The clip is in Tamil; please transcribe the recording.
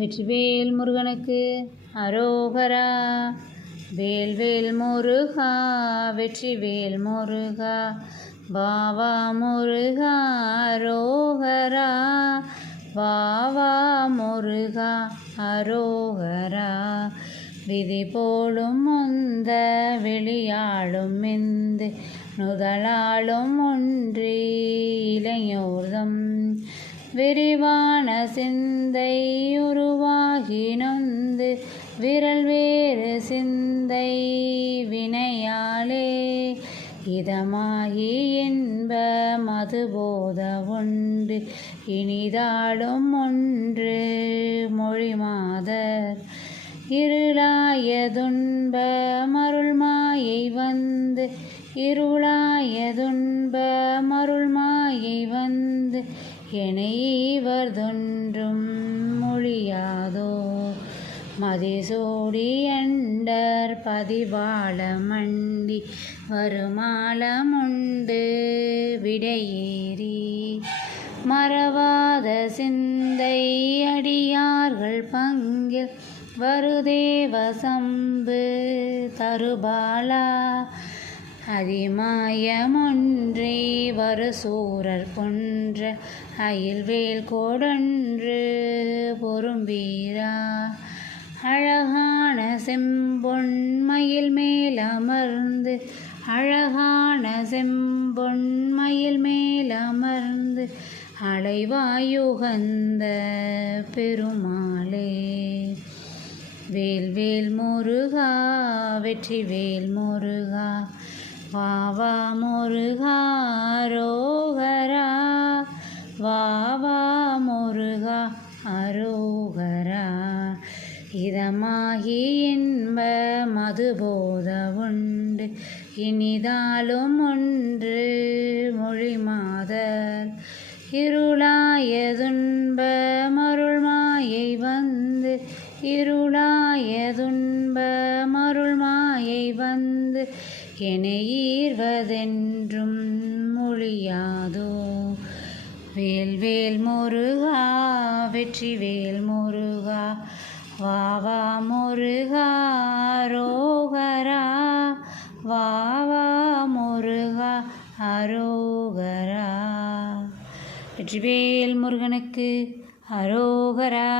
வெற்றிவேல் முருகனுக்கு அரோகரா. வேல்வேல் முருகா வெற்றிவேல் முருகா. பாவா முருகா அரோகரா. வாவா முருகா அரோகரா. விதி போலும் முந்த வெளியாளும் மெந்து நுதலாளும் ஒன்றி இளையோர்தம் விரிவான சிந்தை உருவாகி நொந்து விரல் வேறு சிந்தை வினையாலே. இதமாகி இன்ப மதுபோத உண்டு. இனிதாடும் ஒன்று மொழி மாதர். இருளாயதுன்ப மருள் மாயை வந்து. இருளாயதுன்ப மருள் மாயை வந்து. எனைவர் தொன்றும் மொழியாதோ? மதிசோடி எண்டர் பதிவாள மண்டி வருமாலமுண்டு விடையேறி மறவாத சிந்தை அடியார்கள் பங்கில் வருதேவ சம்பு தருபாலா அதிமாயமொன்றே வருசூரர் கொன்ற அயில்வேல் கோடன்று பொறும்பீரா அழகான செம்பொன்மையில் மேல் அமர்ந்து அழகான செம்பொன்மையில் மேல் அமர்ந்து அலைவாயுகந்த பெருமாளே. வேல்வேல் முருகா வெற்றி வேல் முருகா. வாவா முருகா ரோகரா வாவா முருகா அரோகரா இதமாகி இன்ப மதுபோத உண்டு இனிதாலும் ஒன்று மொழி மாதர் இருளாயதுன்ப மருள் மாயை வந்து இருளாயதுன்ப மருள் மா மாயை வந்து என்னை ஈர்வதென்றும் மொழியாதோ? வேல்வேல் முருகா வெற்றி வேல் முருகா வாவா முருகா ரோகரா வாவா முருகா அரோகரா. வெற்றிவேல் முருகனுக்கு அரோகரா.